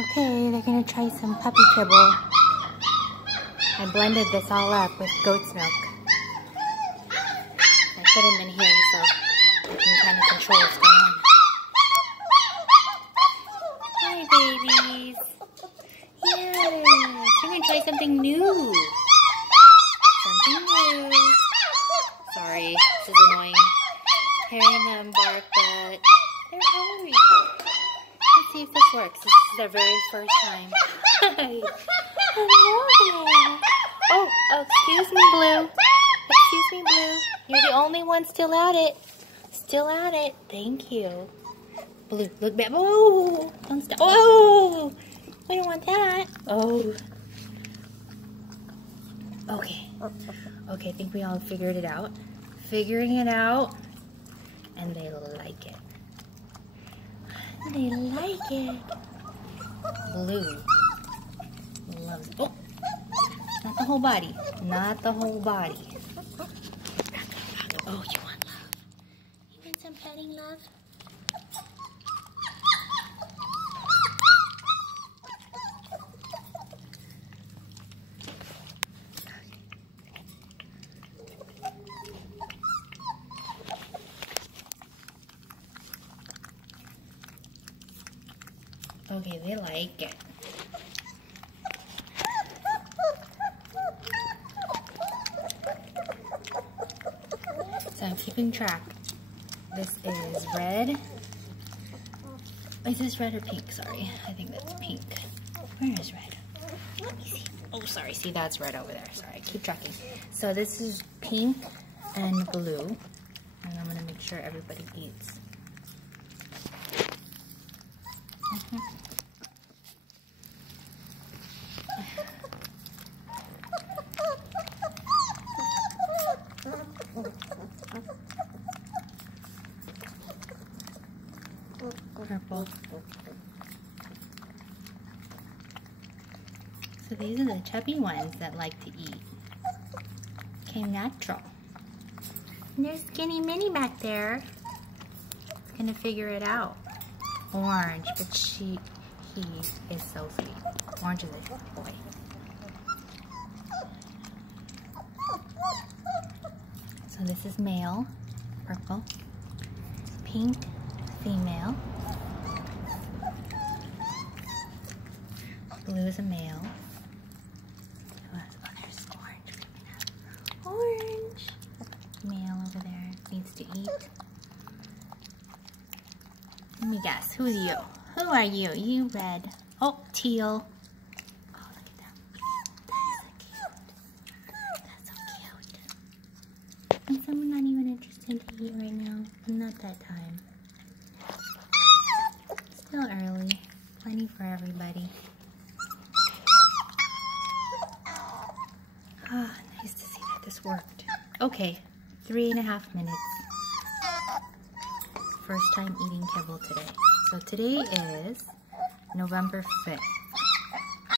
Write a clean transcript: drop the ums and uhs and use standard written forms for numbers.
Okay, they're gonna try some puppy kibble. I blended this all up with goat's milk. I put him in here so I can kind of control what's going on. Hi, babies. Yes, you're gonna try something new. Something new. Sorry, this is annoying. Hearing them bark, but they're hungry. Let's see if this works. This is their very first time. Hi. Hello. Oh, excuse me, Blue. Excuse me, Blue. You're the only one still at it. Still at it. Thank you. Blue, look back. Oh, don't stop. Oh, we don't want that. Oh. Okay. Okay, I think we all figured it out. Figuring it out. And they like it. They like it. Blue loves it. Oh, not the whole body. Not the whole body. Oh, you want love? You want some petting love? Okay, they like it. So I'm keeping track. This is red. Is this red or pink? Sorry, I think that's pink. Where is red? Let me see. Oh, sorry. See, that's red over there. Sorry, I keep tracking. So this is pink and blue. And I'm gonna make sure everybody eats. Purple. So these are the chubby ones that like to eat. Came natural. And there's Skinny Minnie back there. It's gonna figure it out. Orange, but he is so sweet. Orange is a boy. So this is male, purple, pink, female, blue is a male. Oh, there's orange coming up. Orange! Male over there needs to eat. Let me guess, who's you? Who are you? You red. Oh, teal. Oh, look at them. That is so cute. That's so cute. And someone not even interested to eat right now. Not that time. Still early. Plenty for everybody. Ah, nice to see that this worked. Okay, 3.5 minutes. First time eating kibble today. So today is November 5th.